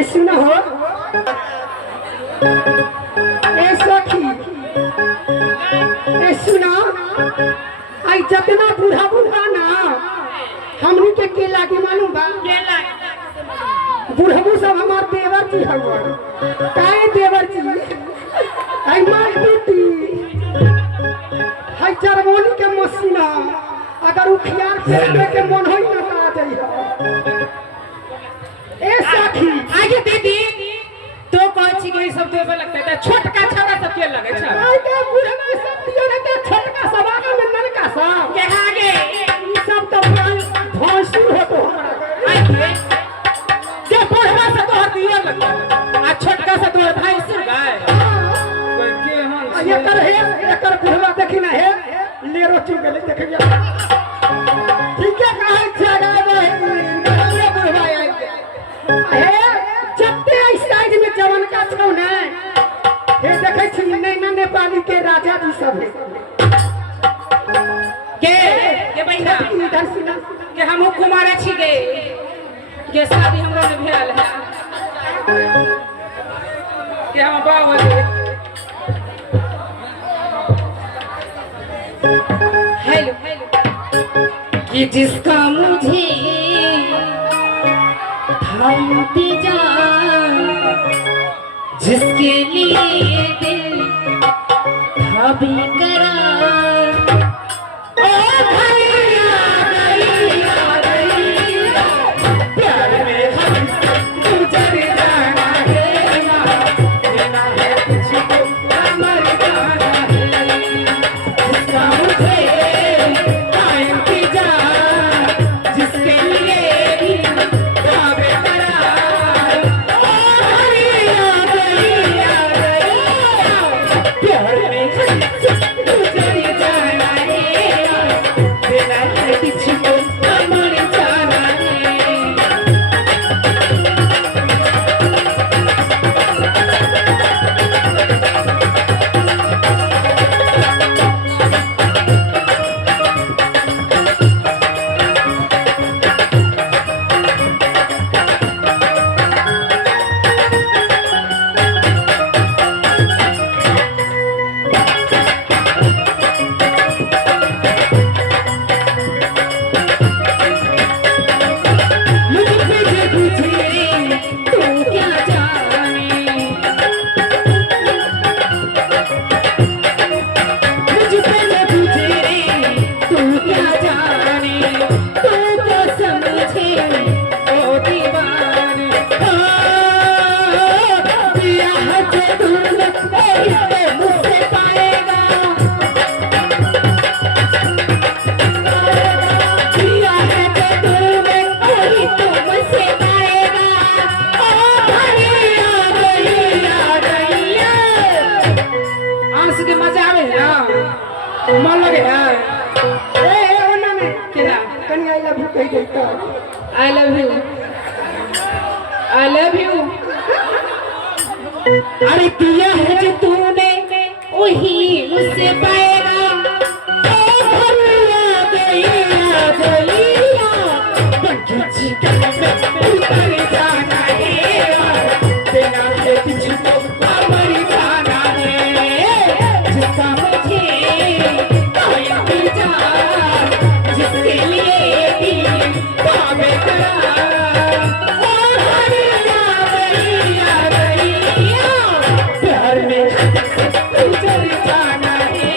ऐसी ना हो ए सखी ए सुना आई जितना बूढ़ा बूढ़ा ना हमनी के लागी मालूम बा बूढ़बू सब हमार देवर जी हवन काहे देवर जी आई मार बेटी हाई चारमोनी के मसीना अगर उखियार के मन होई ना ता जाई ए सखी आगे दीदी तो कौन सी के सब देवे लगता है छोटका छोटा सब के लगे छ आई के बूढ़ा में सब दियो ना के छोटका सब आगे में ननका सब के आगे ई सब तो भौंसी हो तो आई के बूढ़ा से तो दिया लगता आ छोटका से तो भाई सुन गए कोई के हम एकर बुढ़वा देखी ना है ले रोटी गले देखिए ठीक है कहां जगह है बुढ़वा आई है जत्ते इस साइड में जवन का छौ ना हे देखे छी नैना नेपाली के राजा जी सब के बहिना इधर सुना के हम कुमारे छी गे के शादी हमरा ने भेल है के हम बाबा हेलो कि जिसका मुझे थामती जा जिसके लिए दिल था बेकरार ओ भैया भैया भैया प्यार में हम गुजर जाना है ना देना है तुझको अमर जाना है जिसका मुझे थामती जा जिसके लिए दिल था बेकरार ओ भैया भैया भैया प्यार में गुजर जाना है देना है तुझको अमर जाना है मुझे तुझे तू क्या जाने मुझे तुझे तू क्या जाने तू क्या समझे ओ दीवाने पिया है जो तूने इससे मुझसे पाएगा पिया है जो तूने वही तो मुझसे पाएगा ओ भैया भैया भैया आंसू के मजा आवे ना मन लगे है ए ओना में केना कनी आई लव यू कह दे तो I love you I love you अरे पिया है जो तूने वही मुझसे पाएगा ओ भैया भैया भैया पंखी में उतर जाना है देना है तुझको अमर जाना है जिसका मुझे इंतजार जिसके लिए दिल था बेकरार ओ भैया भैया भैया प्यार में गुजर जाना है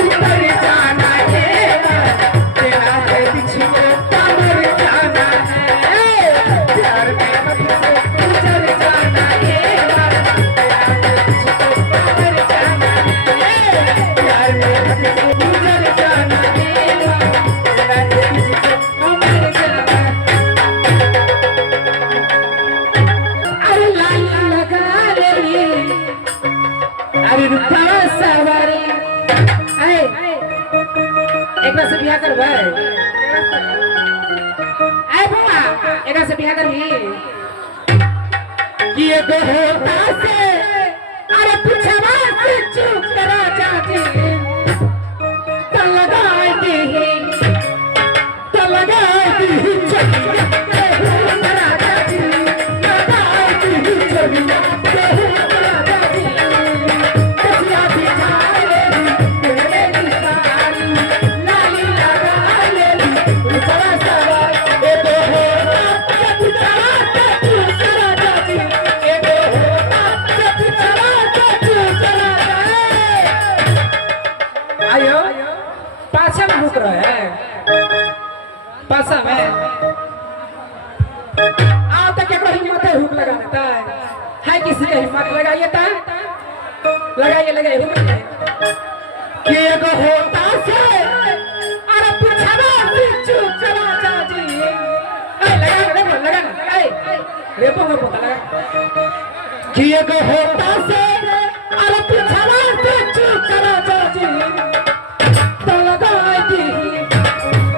उतर जाना है तेरा है बिछड़े कमर जाना है प्यार में मुझसे उतर जाना है तेरा है बिछड़े कमर जाना है प्यार में मुझसे उतर जाना है तेरा है बिछड़े कमर जाना अरे लाइन लगा ले अरे रुपा सवारी एक बार से बियाह कर भाई आए बुआ एक बार से बियाह कर भी ये दो होता से अरे पूछवा से चुप करा जाती तो लगाए दी चलिया करा जाती लगाए दी चलिया करा जाती कसिया भी जाए तेरे की सारी लाली लगा ले रुपा सवार ए दो होता से पूछवा से चुप करा जाती ए दो होता से पूछवा से चुप करा जाए आयो पाछा में रुक रहा है पासा में आओ तक एक हिम्मत है हुक लगा देता है किसी का हिम्मत लगाइए ता लगाइए हिम्मत है कि एगो होता से अरे पिछवा से चुप चला जाजी लगा रेपो में पता लगा कि एगो होता से अरे पिछवा से चुप चला जाजी तो लगाई दी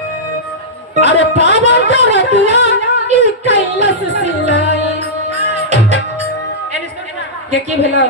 अरे पावन कर दिया ई कैलस सिलाई ये की भेला